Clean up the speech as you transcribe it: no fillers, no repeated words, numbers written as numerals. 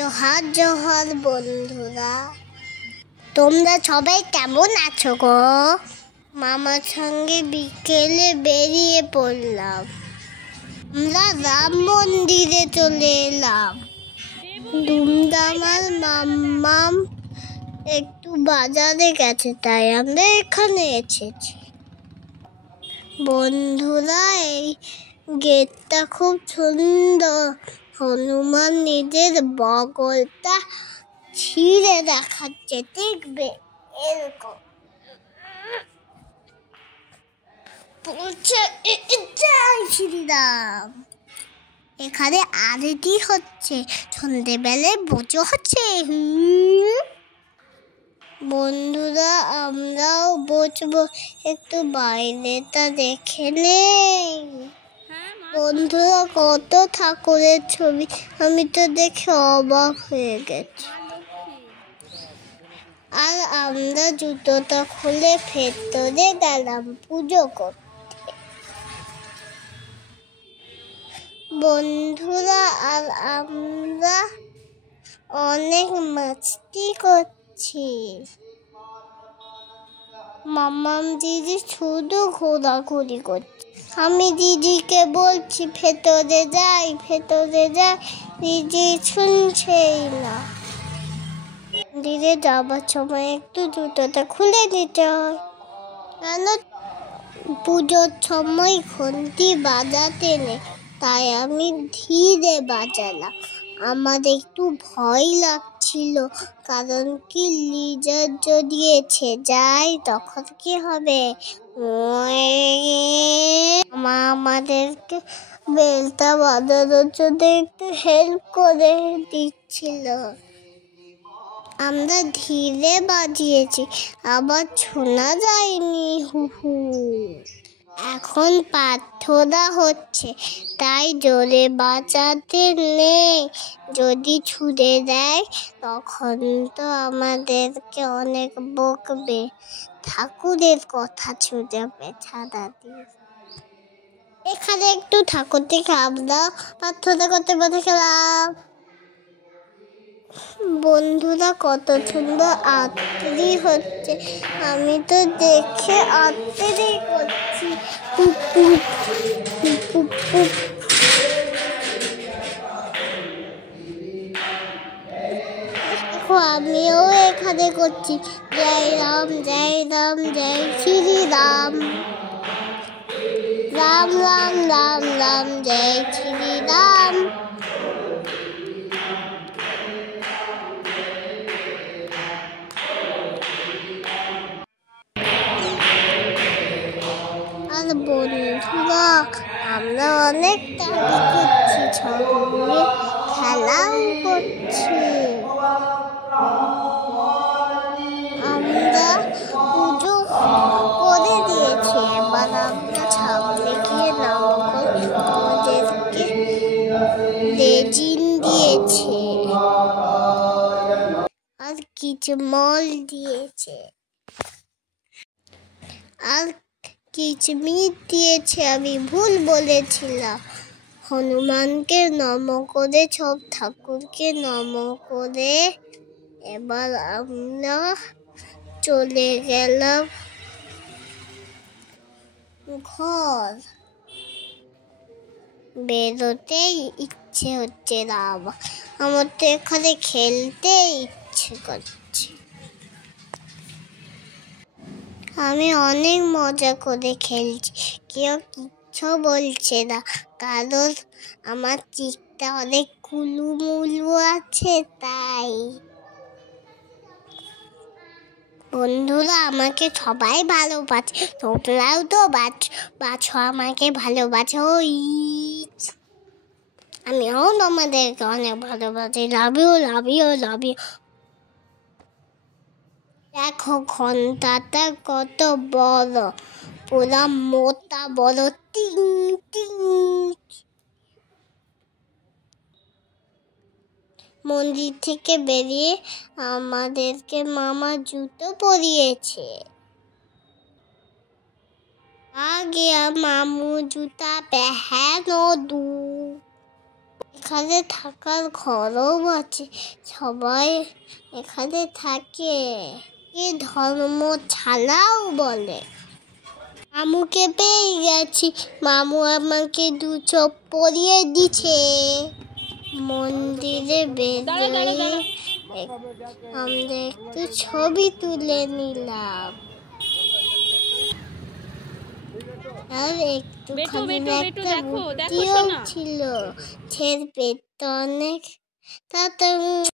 জোহার জোহার বন্ধুরা, তোমরা সবাই কেমন আছো গো? মামার সঙ্গে বিকেলে বেরিয়ে পড়লাম। আমরা রাম মন্দিরে চলে এলাম। দুমদাম আর মাম্মাম একটু বাজারে গেছে, তাই আমরা এখানে এসেছি। বন্ধুরা, এই গেটটা খুব সুন্দর। হনুমান নিজের বগলটা ছিঁড়ে দেখাচ্ছে, দেখবে এরকম। এখানে আরতি হচ্ছে, সন্ধ্যেবেলায় পুজো হচ্ছে। বন্ধুরা, আমরাও বসবো, একটু বাইরেটা দেখে নেই। বন্ধুরা, কত ঠাকুরের ছবি, আমি তো দেখে অবাক হয়ে গেছি। আর আমরা জুতোটা খুলে ভেতরে গেলাম পুজো করতে। বন্ধুরা, আর আমরা অনেক মাস্তি করছি। মাম্মাম দিদি শুধু ঘোরাঘুরি করছে। আমি দিদিকে বলছি ভেতরে যাই, দিদি শুনছেই না। দিদি যাবার সময় একটু জুতোটা খুলে দিতে হয়, কেন পুজোর সময় ঘন্টি বাজাতে নেই, তাই আমি ধীরে বাজালাম। আমার একটু ভয় লাগছিল, কারণ কি লিজার যদি এসে যায় তখন কি হবে। আমাদেরকে বেলটা বাজানোর জন্য একটু হেল্প করে দিচ্ছিল। আমরা ধীরে বাজিয়েছি, আবার শোনা যায়নি। হু এখন প্রার্থনা হচ্ছে, তাই জোরে বাজাতে নেই। যদি ছুঁড়ে দেয় তখন তো আমাদেরকে অনেক বকবে। ঠাকুরের কথা ছুঁড়ে ছাড়া দিয়ে এখানে একটু ঠাকুর থেকে আমরা প্রার্থনা করতে বসে গেলাম। বন্ধুরা, কত সুন্দর আরতি হচ্ছে, আমি তো দেখে আরতি করছি। আমিও এখানে করছি। জয় রাম জয় রাম জয় শ্রী রাম, রাম রাম রাম রাম জয় শ্রী রাম। আর বন্ধুরা, আমরা অনেক টাকা করছি, সঙ্গে খেলাও করছি। আমরা পুজো করে দিয়েছি, এবার আমরা সামনে গিয়ে আমাদেরকে লেজিন দিয়েছে আর কিছু মল দিয়েছে আর কিচমিচ দিয়েছে। আমি ভুল বলেছিলাম। হনুমানকে নম করে, সব ঠাকুরকে নম করে এবার আমরা চলে গেলাম ঘর। বেরোতে ইচ্ছে হচ্ছে না, আমার তো এখানে খেলতে ইচ্ছে করছে। আমি অনেক মজা করে খেলছি, কেউ কিচ্ছু বলছে না, কারণ আমার চিকটা অনেক কুলুমুলু আছে তাই। বন্ধুরা, আমাকে সবাই ভালোবাসে, তোমরাও তো বাছো আমাকে ভালোবাসো। আমিও তোমাদেরকে অনেক ভালোবাসি। Love you love you love you. দেখো ঘন্টাটা কত বড়, পুরা মোটা বড়, টিং টিং। মন্দির থেকে বেরিয়ে আমাদেরকে মামা জুতো পরিয়েছে। आ गया मामू जूता पहनो दू। এখানে থাকার ঘরও আছে, সবাই এখানে থাকে। এ ধর্ম ছাড়াও বলে। মামুকে পেয়ে গেছি, মামু আমাকে 2 চোখ পরিয়ে দিচ্ছে। মন্দিরে বেরিয়ে আমরা একটু ছবি তুলে নিলাম, আর একটুখানি একটা বুদ্ধিও ছিল। ছেড় পেটটা অনেক তাতে